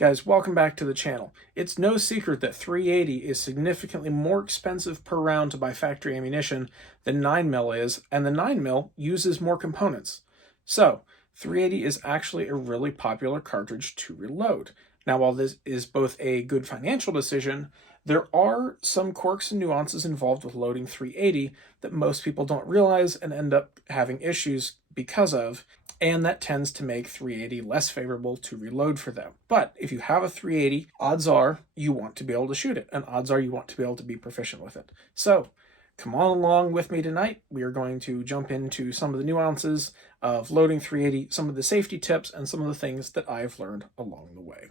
Guys, welcome back to the channel. It's no secret that 380 is significantly more expensive per round to buy factory ammunition than 9mm is, and the 9mm uses more components. So, 380 is actually a really popular cartridge to reload. Now, while this is both a good financial decision, there are some quirks and nuances involved with loading 380 that most people don't realize and end up having issues because of, and that tends to make 380 less favorable to reload for them. But if you have a 380, odds are you want to be able to shoot it, and odds are you want to be able to be proficient with it. So come on along with me tonight. We are going to jump into some of the nuances of loading 380, some of the safety tips, and some of the things that I've learned along the way.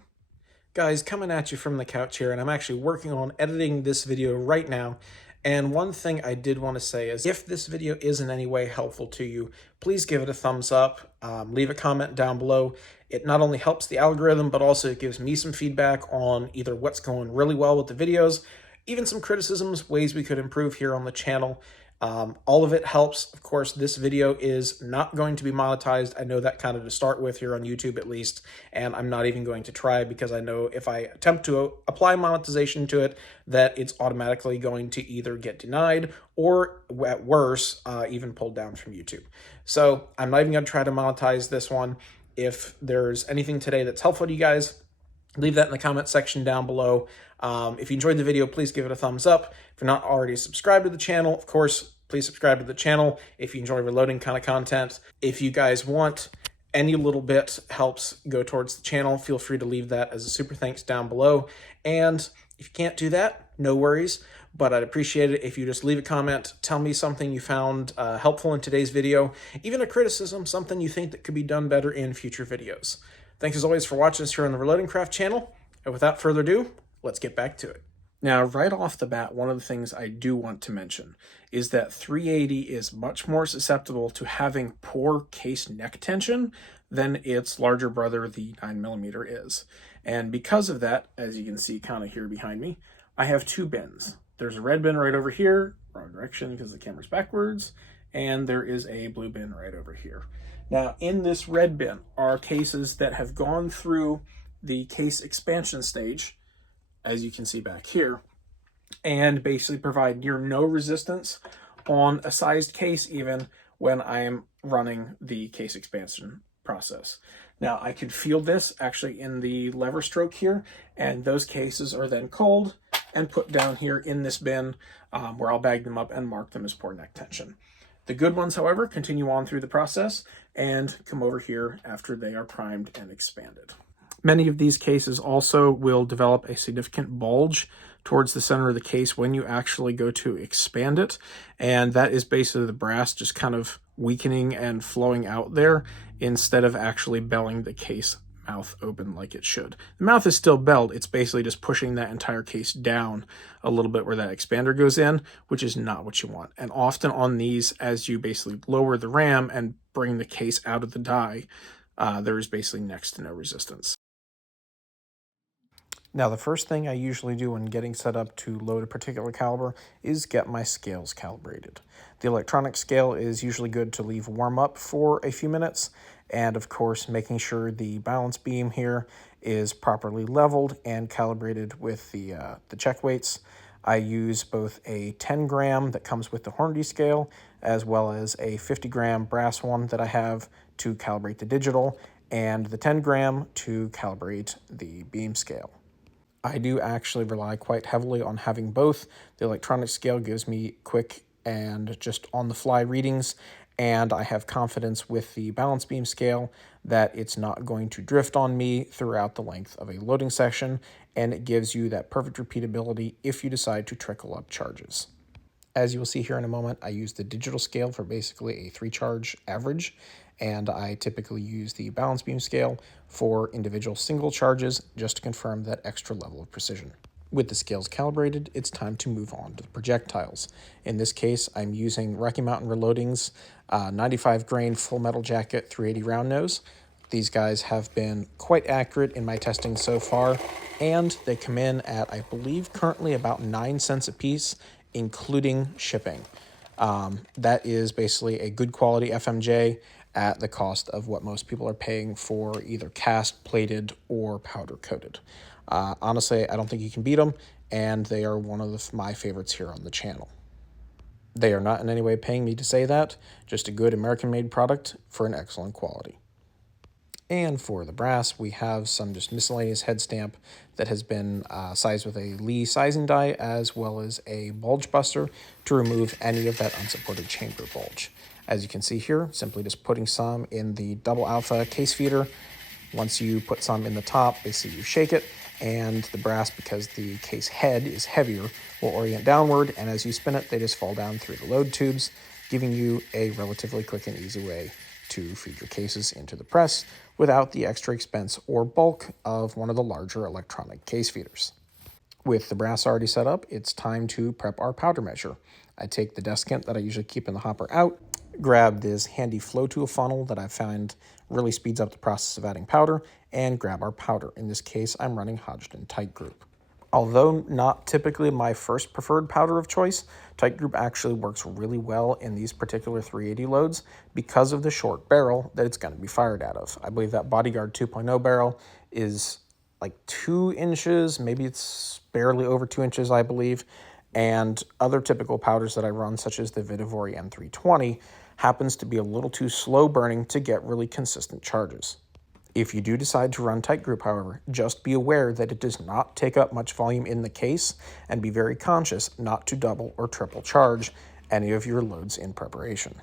Guys, coming at you from the couch here, and I'm actually working on editing this video right now. And one thing I did want to say is if this video is in any way helpful to you, please give it a thumbs up, leave a comment down below. It not only helps the algorithm, but also it gives me some feedback on either what's going really well with the videos, even some criticisms, ways we could improve here on the channel. All of it helps. Of course, this video is not going to be monetized. I know that kind of to start with here on YouTube at least, and I'm not even going to try because I know if I attempt to apply monetization to it, that it's automatically going to either get denied or at worse, even pulled down from YouTube. So I'm not even going to try to monetize this one. If there's anything today that's helpful to you guys, leave that in the comment section down below. If you enjoyed the video, please give it a thumbs up. If you're not already subscribed to the channel, of course, please subscribe to the channel if you enjoy reloading kind of content. If you guys want any little bit helps go towards the channel, feel free to leave that as a super thanks down below. And if you can't do that, no worries, but I'd appreciate it if you just leave a comment, tell me something you found helpful in today's video, even a criticism, something you think that could be done better in future videos. Thanks as always for watching us here on the Reloading Craft channel, and without further ado, let's get back to it. Now, right off the bat, one of the things I do want to mention is that 380 is much more susceptible to having poor case neck tension than its larger brother, the 9mm, is. And because of that, as you can see kind of here behind me, I have two bins. There's a red bin right over here, wrong direction because the camera's backwards, and there is a blue bin right over here. Now, in this red bin are cases that have gone through the case expansion stage, as you can see back here, and basically provide near no resistance on a sized case even when I am running the case expansion process. Now, I can feel this actually in the lever stroke here, and those cases are then culled and put down here in this bin where I'll bag them up and mark them as poor neck tension. The good ones, however, continue on through the process and come over here after they are primed and expanded. Many of these cases also will develop a significant bulge towards the center of the case when you actually go to expand it, and that is basically the brass just kind of weakening and flowing out there instead of actually belling the case mouth open like it should. The mouth is still belled, it's basically just pushing that entire case down a little bit where that expander goes in, which is not what you want. And often on these, as you basically lower the ram and bring the case out of the die, there is basically next to no resistance. Now, the first thing I usually do when getting set up to load a particular caliber is get my scales calibrated. The electronic scale is usually good to leave warm up for a few minutes, and of course making sure the balance beam here is properly leveled and calibrated with the check weights. I use both a 10 gram that comes with the Hornady scale as well as a 50 gram brass one that I have to calibrate the digital, and the 10 gram to calibrate the beam scale. I do actually rely quite heavily on having both. The electronic scale gives me quick and just on-the-fly readings, and I have confidence with the balance beam scale that it's not going to drift on me throughout the length of a loading session, and it gives you that perfect repeatability if you decide to trickle up charges. As you will see here in a moment, I use the digital scale for basically a 3-charge average, and I typically use the balance beam scale for individual single charges just to confirm that extra level of precision. With the scales calibrated, it's time to move on to the projectiles. In this case, I'm using Rocky Mountain Reloading's 95 grain full metal jacket 380 round nose. These guys have been quite accurate in my testing so far, and they come in at, I believe, currently about 9 cents a piece, including shipping. That is basically a good quality FMJ at the cost of what most people are paying for either cast, plated, or powder coated. Honestly, I don't think you can beat them, and they are one of my favorites here on the channel. They are not in any way paying me to say that, just a good American-made product for an excellent quality. And for the brass, we have some just miscellaneous head stamp that has been sized with a Lee sizing die, as well as a bulge buster to remove any of that unsupported chamber bulge. As you can see here, simply just putting some in the double alpha case feeder. Once you put some in the top, basically you shake it, and the brass, because the case head is heavier, will orient downward, and as you spin it, they just fall down through the load tubes, giving you a relatively quick and easy way to feed your cases into the press without the extra expense or bulk of one of the larger electronic case feeders. With the brass already set up, it's time to prep our powder measure. I take the desiccant that I usually keep in the hopper out, grab this handy flow tool funnel that I find really speeds up the process of adding powder, and grab our powder. In this case, I'm running Hodgdon TiteGroup. Although not typically my first preferred powder of choice, TiteGroup actually works really well in these particular 380 loads because of the short barrel that it's going to be fired out of. I believe that Bodyguard 2.0 barrel is like 2 inches, maybe it's barely over 2 inches, I believe, and other typical powders that I run, such as the Vitavori M320, happens to be a little too slow burning to get really consistent charges. If you do decide to run TiteGroup, however, just be aware that it does not take up much volume in the case, and be very conscious not to double or triple charge any of your loads in preparation.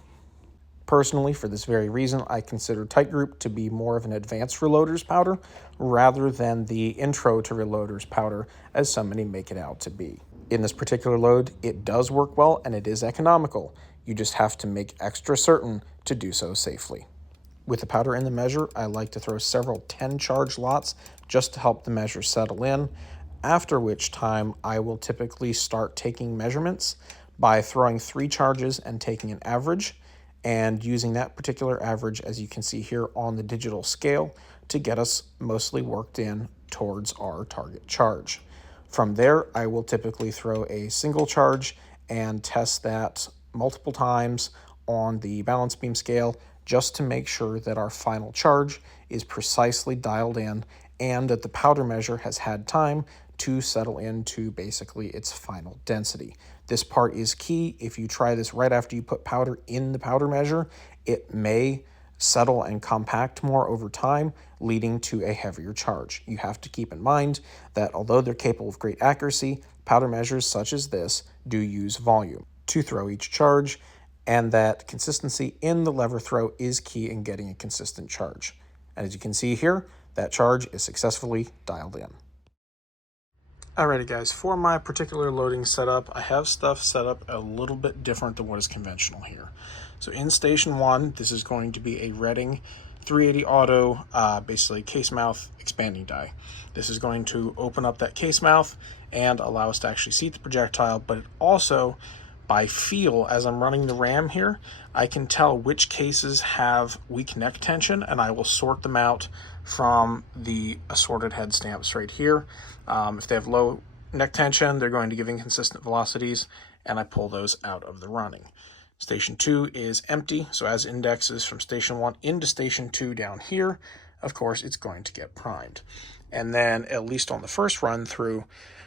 Personally, for this very reason, I consider TiteGroup to be more of an advanced reloader's powder rather than the intro to reloader's powder as so many make it out to be. In this particular load, it does work well and it is economical. You just have to make extra certain to do so safely. With the powder in the measure, I like to throw several 10 charge lots just to help the measure settle in, after which time I will typically start taking measurements by throwing 3 charges and taking an average, and using that particular average, as you can see here on the digital scale, to get us mostly worked in towards our target charge. From there, I will typically throw a single charge and test that multiple times on the balance beam scale, just to make sure that our final charge is precisely dialed in and that the powder measure has had time to settle into basically its final density. This part is key. If you try this right after you put powder in the powder measure, it may settle and compact more over time, leading to a heavier charge. You have to keep in mind that although they're capable of great accuracy, powder measures such as this do use volume to throw each charge, and that consistency in the lever throw is key in getting a consistent charge. And as you can see here, that charge is successfully dialed in. Alrighty guys, for my particular loading setup, I have stuff set up a little bit different than what is conventional here. So in station 1, this is going to be a Redding 380 auto, basically case mouth expanding die. This is going to open up that case mouth and allow us to actually seat the projectile, but it also, by feel, as I'm running the RAM here, I can tell which cases have weak neck tension, and I will sort them out from the assorted head stamps right here. If they have low neck tension, they're going to give inconsistent velocities, and I pull those out of the running. Station 2 is empty, so as indexes from station 1 into station 2 down here, of course, it's going to get primed. And then, at least on the first run through,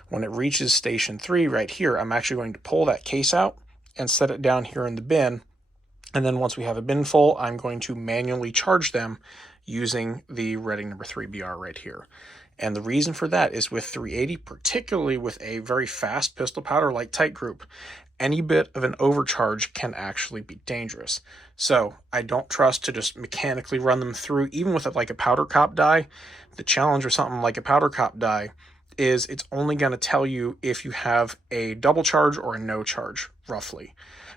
when it reaches station 3 right here, I'm actually going to pull that case out and set it down here in the bin. And then once we have a bin full, I'm going to manually charge them using the Redding number 3 BR right here. And the reason for that is with 380, particularly with a very fast pistol powder like TiteGroup, any bit of an overcharge can actually be dangerous. So I don't trust to just mechanically run them through, even with like a powder cop die. The challenge with something like a powder cop die is it's only going to tell you if you have a double charge or a no charge, roughly.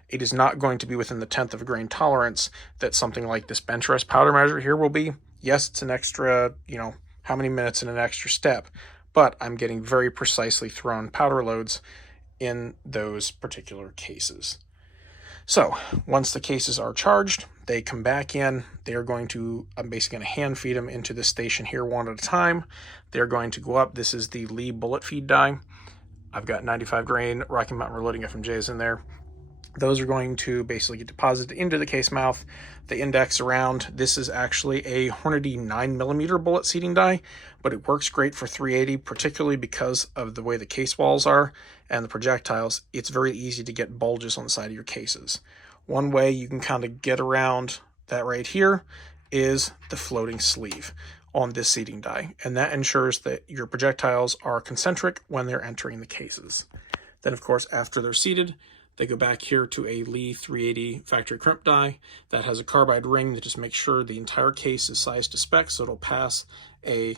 It is not going to be within the 1/10 of a grain tolerance that something like this bench rest powder measure here will be. Yes, it's an extra, how many minutes in an extra step, but I'm getting very precisely thrown powder loads in those particular cases. So once the cases are charged, they come back in. They're going to, I'm basically going to hand feed them into this station here one at a time. They're going to go up. This is the Lee bullet feed die. I've got 95 grain Rocky Mountain Reloading FMJs in there. Those are going to basically get deposited into the case mouth. The index around, this is actually a Hornady 9mm bullet seating die, but it works great for 380, particularly because of the way the case walls are and the projectiles. It's very easy to get bulges on the side of your cases. One way you can kind of get around that right here is the floating sleeve on this seating die, and that ensures that your projectiles are concentric when they're entering the cases. Then, of course, after they're seated, they go back here to a Lee 380 factory crimp die that has a carbide ring that just makes sure the entire case is sized to spec, so it'll pass a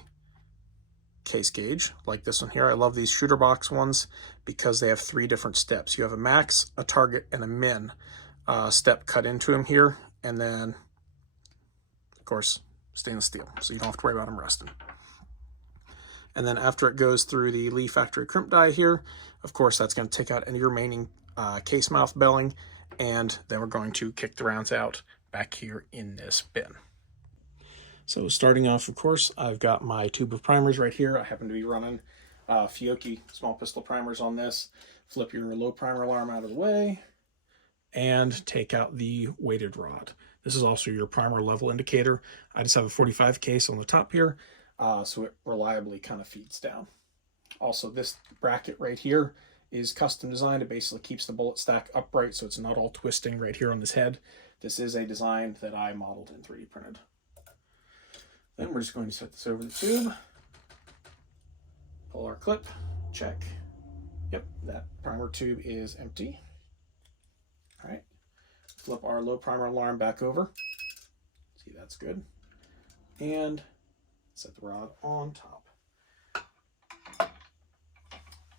case gauge like this one here. I love these shooter box ones because they have 3 different steps. You have a max, a target, and a min step cut into them here, and then, of course, stainless steel, so you don't have to worry about them rusting. And then after it goes through the Lee factory crimp die here, of course, that's going to take out any remaining case mouth belling, and then we're going to kick the rounds out back here in this bin. So starting off, of course, I've got my tube of primers right here. I happen to be running Fiocchi small pistol primers on this. Flip your low primer alarm out of the way and take out the weighted rod. This is also your primer level indicator. I just have a 45 case on the top here, so it reliably kind of feeds down. Also, this bracket right here is custom designed. It basically keeps the bullet stack upright so it's not all twisting right here on this head. This is a design that I modeled and 3D printed. Then we're just going to set this over the tube. Pull our clip, check. Yep, that primer tube is empty. All right, flip our low primer alarm back over. See, that's good. And set the rod on top.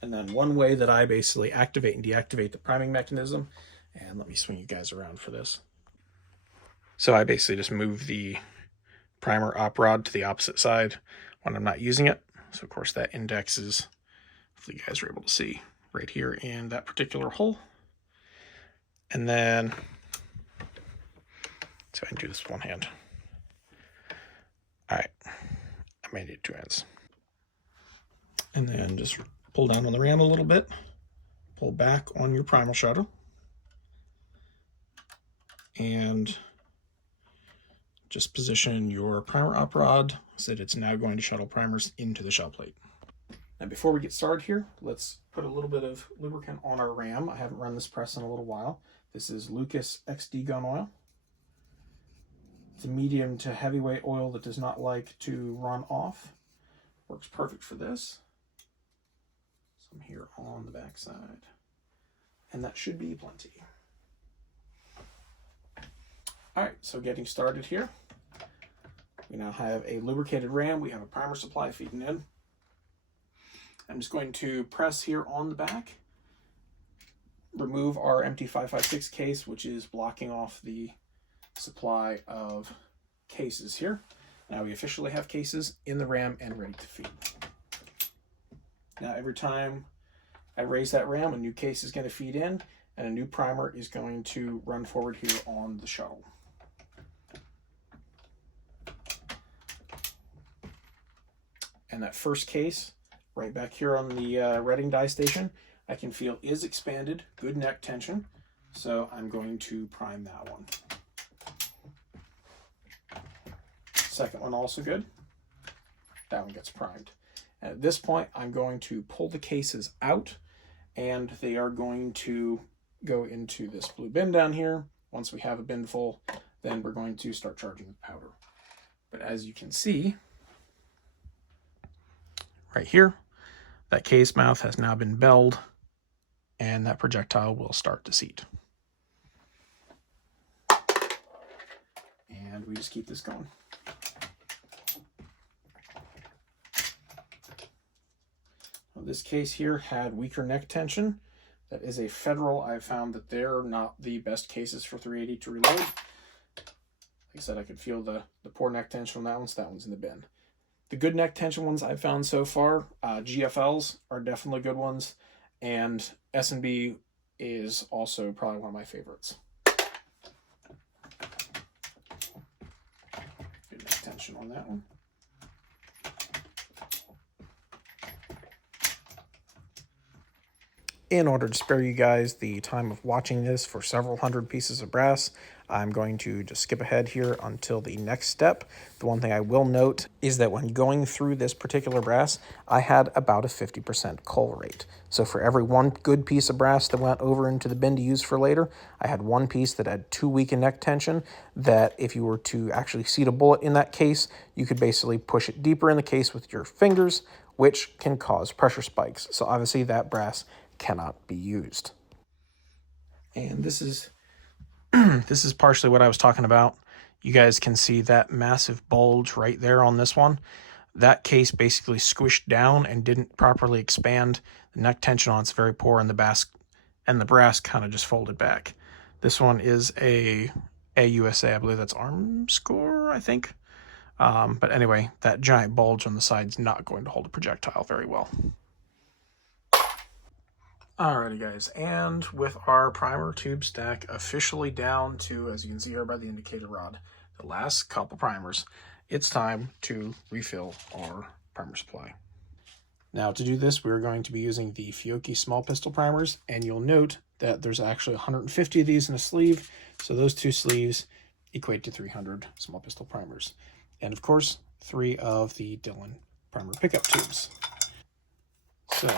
And then one way that I basically activate and deactivate the priming mechanism, and let me swing you guys around for this. So I basically just move the primer op rod to the opposite side when I'm not using it. So of course that index is, hopefully you guys are able to see, right here in that particular hole. And then, so I can do this with one hand. All right, I may need 2 hands. And then just pull down on the ram a little bit, pull back on your primer shutter, and just position your primer op rod so that it's now going to shuttle primers into the shell plate. Now before we get started here, let's put a little bit of lubricant on our ram. I haven't run this press in a little while. This is Lucas XD gun oil. It's a medium to heavyweight oil that does not like to run off. Works perfect for this. Some here on the back side. And that should be plenty. All right, so getting started here. We now have a lubricated ram. We have a primer supply feeding in. I'm just going to press here on the back, remove our empty 5.56 case, which is blocking off the supply of cases here. Now we officially have cases in the ram and ready to feed. Now every time I raise that ram, a new case is going to feed in, and a new primer is going to run forward here on the shuttle. And that first case, right back here on the retting die station, I can feel is expanded, good neck tension, so I'm going to prime that one. Second one also good. That one gets primed. And at this point, I'm going to pull the cases out, and they are going to go into this blue bin down here. Once we have a bin full, then we're going to start charging the powder. But as you can see, right here, that case mouth has now been belled, and that projectile will start to seat. And we just keep this going. Now, this case here had weaker neck tension. That is a Federal. I've found that they're not the best cases for 380 to reload. Like I said, I could feel the poor neck tension on that one, so that one's in the bin. The good neck tension ones I've found so far, GFLs are definitely good ones, and S&B is also probably one of my favorites. Good neck tension on that one. In order to spare you guys the time of watching this for several hundred pieces of brass, I'm going to just skip ahead here until the next step. The one thing I will note is that when going through this particular brass, I had about a 50% cull rate. So for every one good piece of brass that went over into the bin to use for later, I had one piece that had too weak a neck tension that if you were to actually seat a bullet in that case, you could basically push it deeper in the case with your fingers, which can cause pressure spikes. So obviously that brass cannot be used. And this is this is partially what I was talking about. You guys can see that massive bulge right there on this one. That case basically squished down and didn't properly expand. The neck tension on it's very poor, and the brass kind of just folded back. This one is a AUSA, I believe that's arm score, I think. But anyway, that giant bulge on the side's not going to hold a projectile very well. Alrighty guys, and with our primer tube stack officially down to, as you can see here by the indicator rod, the last couple primers, it's time to refill our primer supply. Now to do this, we're going to be using the Fiocchi small pistol primers, and you'll note that there's actually 150 of these in a sleeve, so those two sleeves equate to 300 small pistol primers. And of course, 3 of the Dillon primer pickup tubes. So,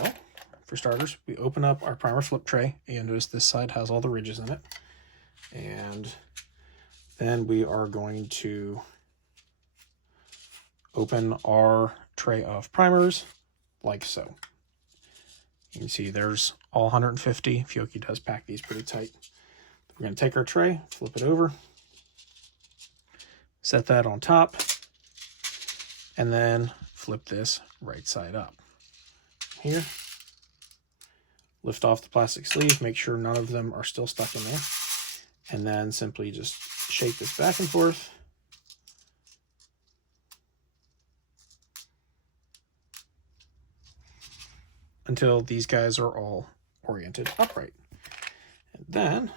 for starters, we open up our primer flip tray, and you'll notice this side has all the ridges in it. And then we are going to open our tray of primers like so. You can see there's all 150. Fiocchi does pack these pretty tight. We're going to take our tray, flip it over, set that on top, and then flip this right side up. Here. Lift off the plastic sleeve, make sure none of them are still stuck in there, and then simply just shake this back and forth until these guys are all oriented upright. And then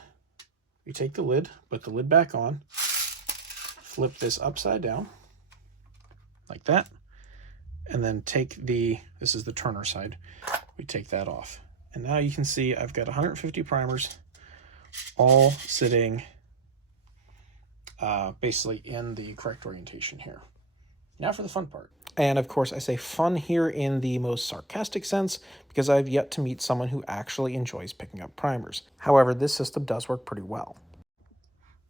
we take the lid, put the lid back on, flip this upside down like that, and then take this is the turner side, we take that off. And now you can see I've got 150 primers all sitting basically in the correct orientation here. Now for the fun part. And of course I say fun here in the most sarcastic sense because I've yet to meet someone who actually enjoys picking up primers. However, this system does work pretty well.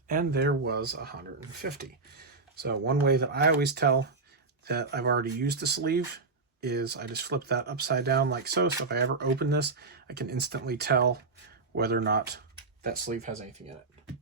And there was 150. So one way that I always tell that I've already used a sleeve is I just flip that upside down like so. So if I ever open this, I can instantly tell whether or not that sleeve has anything in it.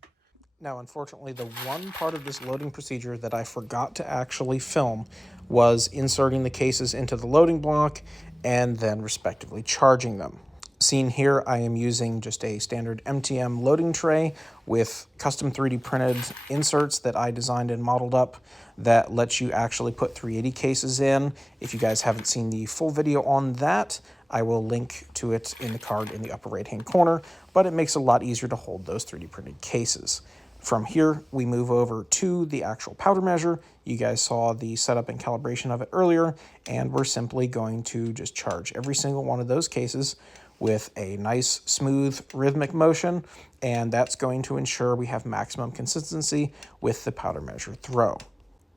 Now, unfortunately, the one part of this loading procedure that I forgot to actually film was inserting the cases into the loading block and then respectively charging them. Seen here, I am using just a standard MTM loading tray with custom 3D printed inserts that I designed and modeled up that lets you actually put 380 cases in. If you guys haven't seen the full video on that, I will link to it in the card in the upper right-hand corner, but it makes it a lot easier to hold those 3D printed cases. From here, we move over to the actual powder measure. You guys saw the setup and calibration of it earlier, and we're simply going to just charge every single one of those cases with a nice, smooth, rhythmic motion, and that's going to ensure we have maximum consistency with the powder measure throw.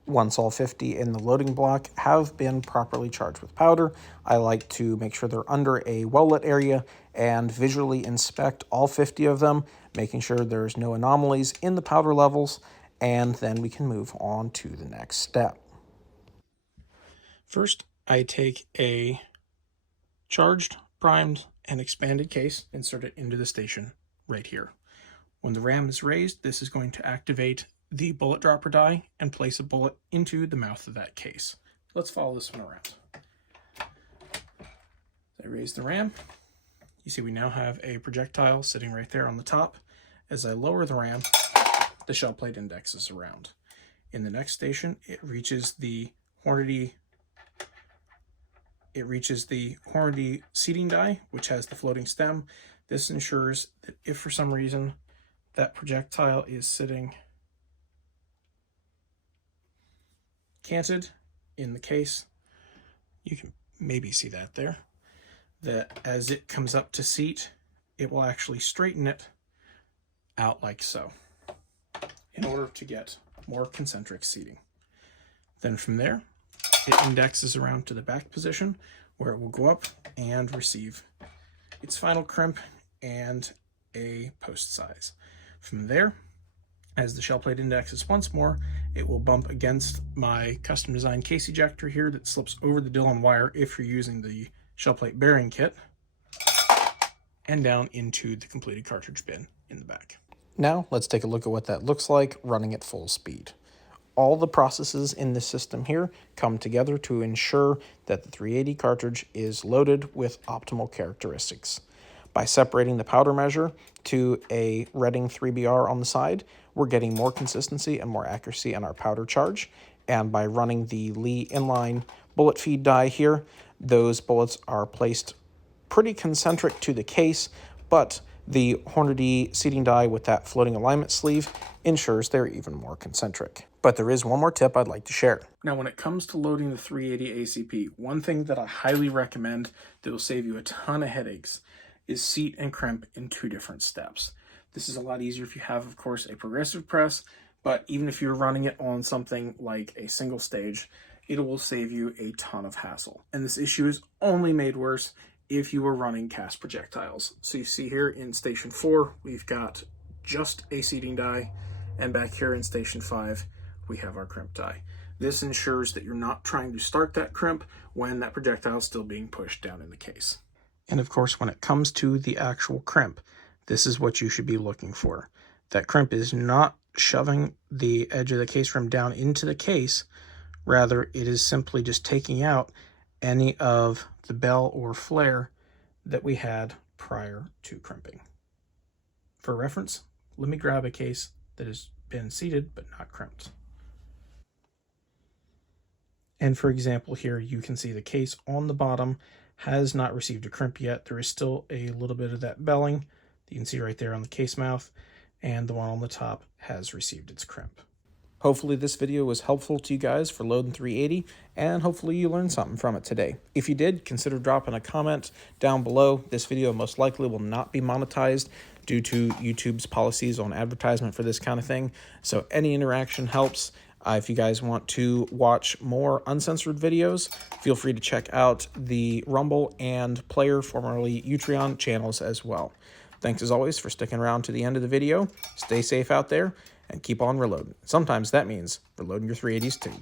Once all 50 in the loading block have been properly charged with powder, I like to make sure they're under a well-lit area and visually inspect all 50 of them, making sure there's no anomalies in the powder levels, and then we can move on to the next step. First, I take a charged, primed, and expanded case, insert it into the station right here. When the ram is raised, this is going to activate the bullet dropper die and place a bullet into the mouth of that case. Let's follow this one around. I raise the ram. You see we now have a projectile sitting right there on the top. As I lower the ram, the shell plate indexes around. In the next station, it reaches the Hornady seating die, which has the floating stem. This ensures that if for some reason that projectile is sitting canted in the case, you can maybe see that there, that as it comes up to seat, it will actually straighten it out like so in order to get more concentric seating. Then from there, it indexes around to the back position where it will go up and receive its final crimp and a post size. From there, as the shell plate indexes once more, it will bump against my custom designed case ejector here that slips over the Dillon wire if you're using the shell plate bearing kit, and down into the completed cartridge bin in the back. Now let's take a look at what that looks like running at full speed. All the processes in this system here come together to ensure that the 380 cartridge is loaded with optimal characteristics. By separating the powder measure to a Redding 3BR on the side, we're getting more consistency and more accuracy in our powder charge. And by running the Lee inline bullet feed die here, those bullets are placed pretty concentric to the case, but the Hornady seating die with that floating alignment sleeve ensures they're even more concentric. But there is one more tip I'd like to share. Now, when it comes to loading the 380 ACP, one thing that I highly recommend that will save you a ton of headaches is seat and crimp in 2 different steps. This is a lot easier if you have, of course, a progressive press, but even if you're running it on something like a single stage, it will save you a ton of hassle. And this issue is only made worse if you were running cast projectiles. So you see here in Station 4, we've got just a seating die, and back here in Station 5, we have our crimp die. This ensures that you're not trying to start that crimp when that projectile is still being pushed down in the case. And of course, when it comes to the actual crimp, this is what you should be looking for. That crimp is not shoving the edge of the case rim down into the case. Rather, it is simply just taking out any of the bell or flare that we had prior to crimping. For reference, let me grab a case that has been seated but not crimped. And for example here, you can see the case on the bottom has not received a crimp yet. There is still a little bit of that belling that you can see right there on the case mouth, and the one on the top has received its crimp. Hopefully this video was helpful to you guys for loading 380, and hopefully you learned something from it today. If you did, consider dropping a comment down below. This video most likely will not be monetized due to YouTube's policies on advertisement for this kind of thing, so any interaction helps. If you guys want to watch more uncensored videos, feel free to check out the Rumble and Player, formerly Utreon, channels as well. Thanks as always for sticking around to the end of the video. Stay safe out there and keep on reloading. Sometimes that means reloading your 380s too.